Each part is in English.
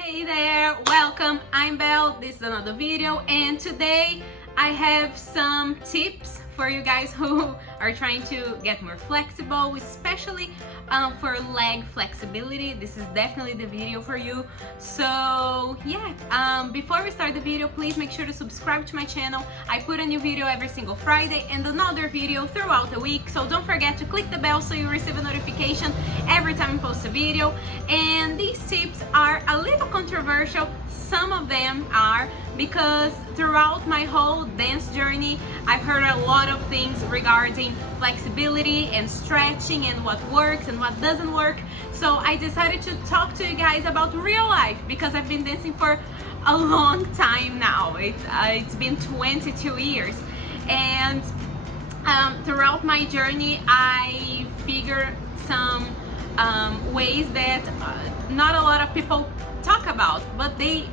Hey there, welcome, I'm Belle. This is another video and today I have some tips for you guys who are trying to get more flexible, especially for leg flexibility. This is definitely the video for you. So yeah, before we start the video, please make sure to subscribe to my channel. I put a new video every single Friday and another video throughout the week, so don't forget to click the bell so you receive a notification every time I post a video. And these tips are a little controversial, some of them are, because throughout my whole dance journey I've heard a lot of things regarding flexibility and stretching and what works and what doesn't work. So I decided to talk to you guys about real life because I've been dancing for a long time now. It's been 22 years, and throughout my journey I figured some ways that not a lot of people talk about, but they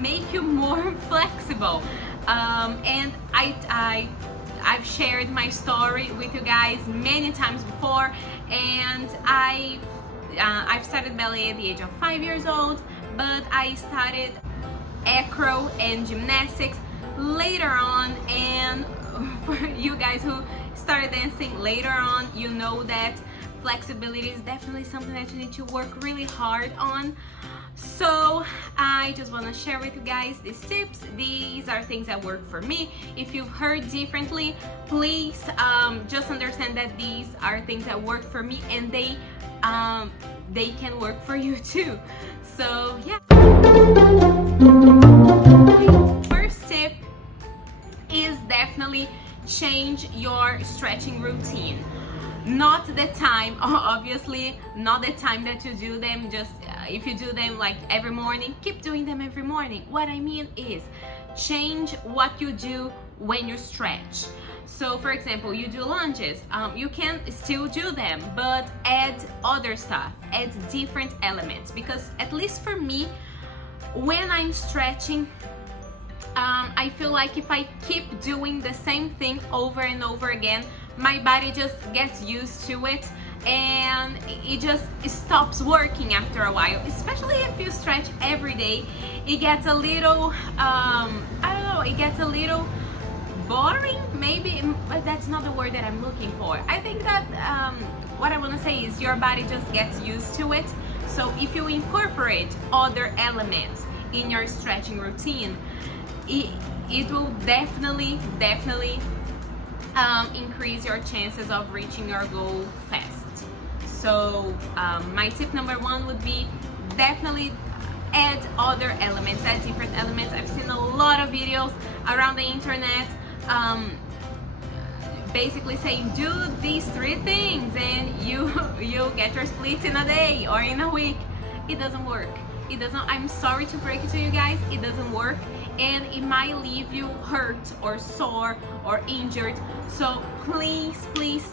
make you more flexible. And I've shared my story with you guys many times before, and I've started ballet at the age of 5 years old, but I started acro and gymnastics later on. And for you guys who started dancing later on, you know that flexibility is definitely something that you need to work really hard on. So I just want to share with you guys these tips. These are things that work for me. If you've heard differently, please just understand that these are things that work for me, and they can work for you too. So yeah. First tip is definitely change your stretching routine. Not the time, obviously, not the time that you do them. Just if you do them like every morning, keep doing them every morning. What I mean is change what you do when you stretch. So for example, you do lunges, you can still do them, but add other stuff, add different elements, because at least for me, when I'm stretching, I feel like if I keep doing the same thing over and over again, my body just gets used to it and it stops working after a while. Especially if you stretch every day, it gets a little I don't know, it gets a little boring maybe, but that's not the word that I'm looking for. I think that what I want to say is your body just gets used to it. So if you incorporate other elements in your stretching routine, it will definitely increase your chances of reaching your goal fast. So my tip number one would be definitely add other elements, add different elements. I've seen a lot of videos around the internet basically saying do these 3 things and you'll get your splits in a day or in a week. It doesn't work. It doesn't. I'm sorry to break it to you guys, it doesn't work, and it might leave you hurt or sore or injured. So please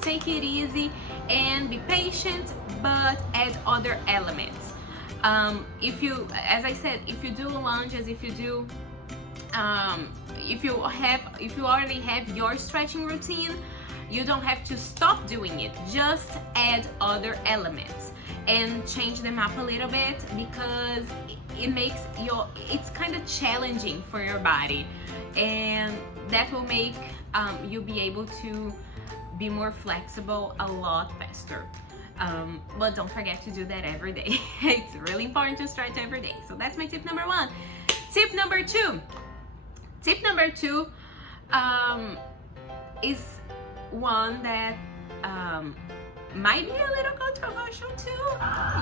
take it easy and be patient, but add other elements. If you, as I said, if you do lunges, if you do if you already have your stretching routine, you don't have to stop doing it, just add other elements and change them up a little bit, because it makes it's kind of challenging for your body, and that will make you be able to be more flexible a lot faster. But don't forget to do that every day. It's really important to stretch every day. So that's my tip number one. Tip number two is one that might be a little controversial too.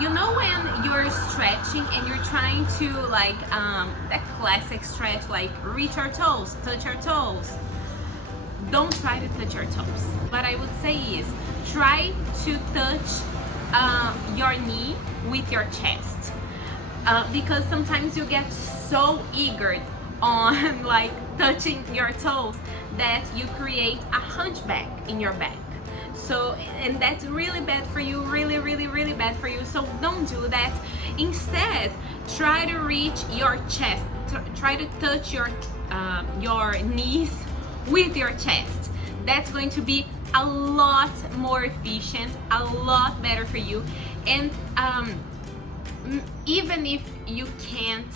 You know, when you're stretching and you're trying to like that classic stretch, like reach your toes, touch your toes. Don't try to touch your toes. What I would say is try to touch your knee with your chest, because sometimes you get so eager on like touching your toes that you create a hunchback in your back. So, and that's really bad for you, really bad for you. So don't do that. Instead, try to reach your chest. Try to touch your knees with your chest. That's going to be a lot more efficient, a lot better for you. And even if you can't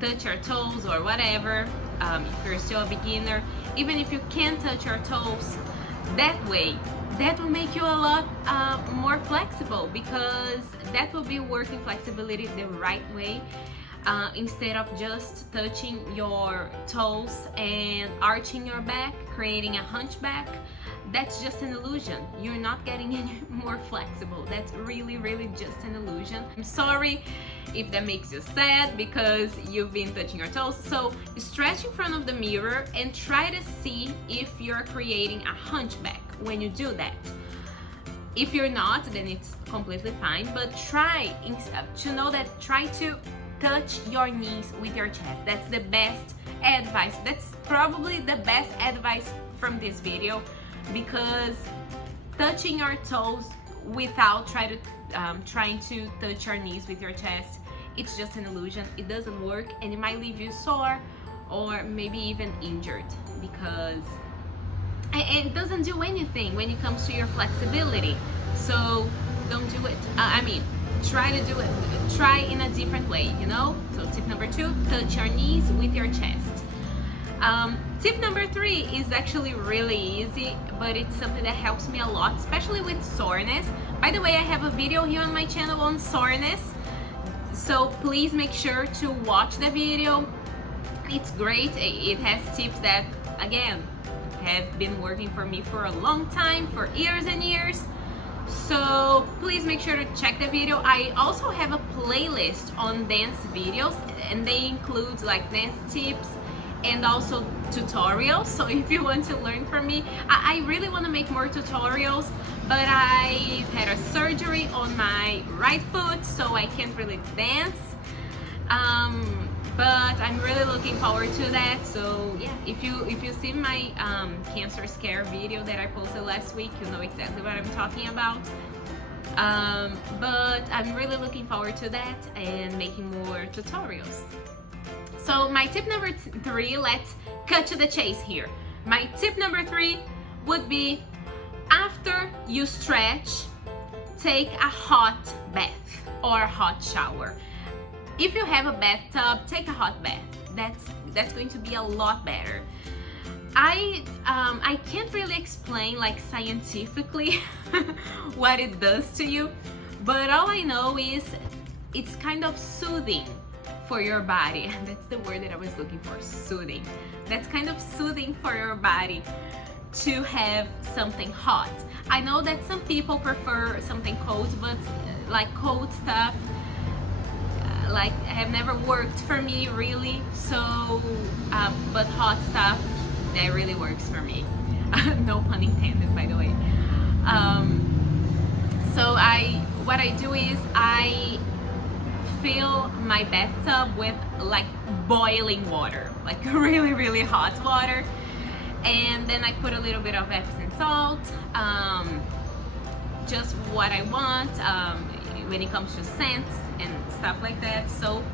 touch your toes or whatever, if you're still a beginner, even if you can't touch your toes, that way, that will make you a lot more flexible, because that will be working flexibility the right way, instead of just touching your toes and arching your back, creating a hunchback. That's just an illusion. You're not getting any more flexible. That's really, really just an illusion. I'm sorry if that makes you sad because you've been touching your toes. So stretch in front of the mirror and try to see if you're creating a hunchback when you do that. If you're not, then it's completely fine, but try to know that, try to touch your knees with your chest. That's the best advice. That's probably the best advice from this video, because touching your toes without trying to touch your knees with your chest, it's just an illusion. It doesn't work, and it might leave you sore or maybe even injured, because it doesn't do anything when it comes to your flexibility. So don't do it. I mean, try to do it. Try in a different way, you know? So tip number 2, touch your knees with your chest. Tip number 3 is actually really easy, but it's something that helps me a lot, especially with soreness. By the way, I have a video here on my channel on soreness, so please make sure to watch the video. It's great. It has tips that, again, have been working for me for a long time, for years and years. So please make sure to check the video. I also have a playlist on dance videos, and they include like dance tips and also tutorials. So if you want to learn from me, I really want to make more tutorials, but I've had a surgery on my right foot, so I can't really dance. But I'm really looking forward to that. So yeah, if you see my cancer scare video that I posted last week, you know exactly what I'm talking about. But I'm really looking forward to that and making more tutorials. So my tip number 3, let's cut to the chase here. My tip number 3 would be, after you stretch, take a hot bath or a hot shower. If you have a bathtub, take a hot bath. That's going to be a lot better. I can't really explain like scientifically what it does to you, but all I know is it's kind of soothing for your body. That's the word that I was looking for, soothing. That's kind of soothing for your body to have something hot. I know that some people prefer something cold, but like cold stuff like have never worked for me really. So but hot stuff, that really works for me. No pun intended, by the way. So what I do is I fill my bathtub with like boiling water, like really, really hot water, and then I put a little bit of Epsom salt, just what I want when it comes to scents and stuff like that, soap,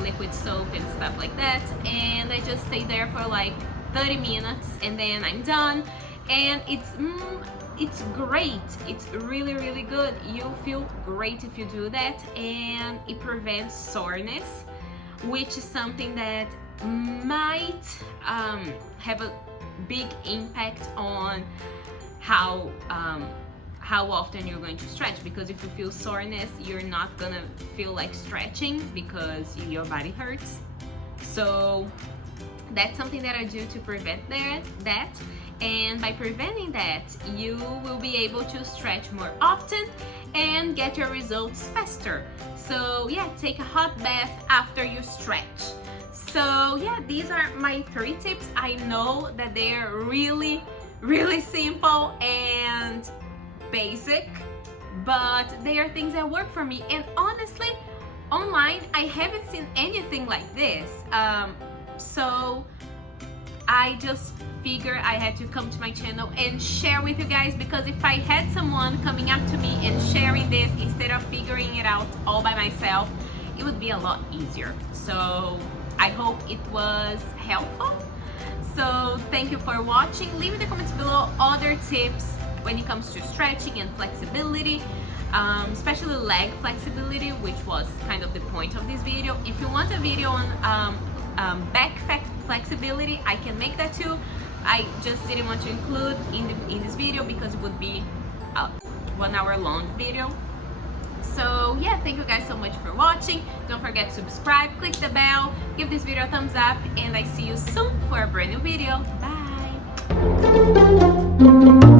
liquid soap and stuff like that, and I just stay there for like 30 minutes and then I'm done. And it's great. It's really, really good. You'll feel great if you do that, and it prevents soreness, which is something that might have a big impact on how often you're going to stretch, because if you feel soreness, you're not gonna feel like stretching because your body hurts. So that's something that I do to prevent that. And by preventing that, you will be able to stretch more often and get your results faster. So yeah, take a hot bath after you stretch. So yeah, these are my 3 tips. I know that they're really, really simple and basic, but they are things that work for me. And honestly, online, I haven't seen anything like this. So I just figured I had to come to my channel and share with you guys, because if I had someone coming up to me and sharing this instead of figuring it out all by myself, it would be a lot easier. So I hope it was helpful. So thank you for watching. Leave in the comments below other tips when it comes to stretching and flexibility. especially leg flexibility, which was kind of the point of this video. If you want a video on back flexibility, I can make that too. I just didn't want to include in this video because it would be a 1 hour long video. So yeah, thank you guys so much for watching. Don't forget to subscribe, click the bell, give this video a thumbs up, and I see you soon for a brand new video. Bye!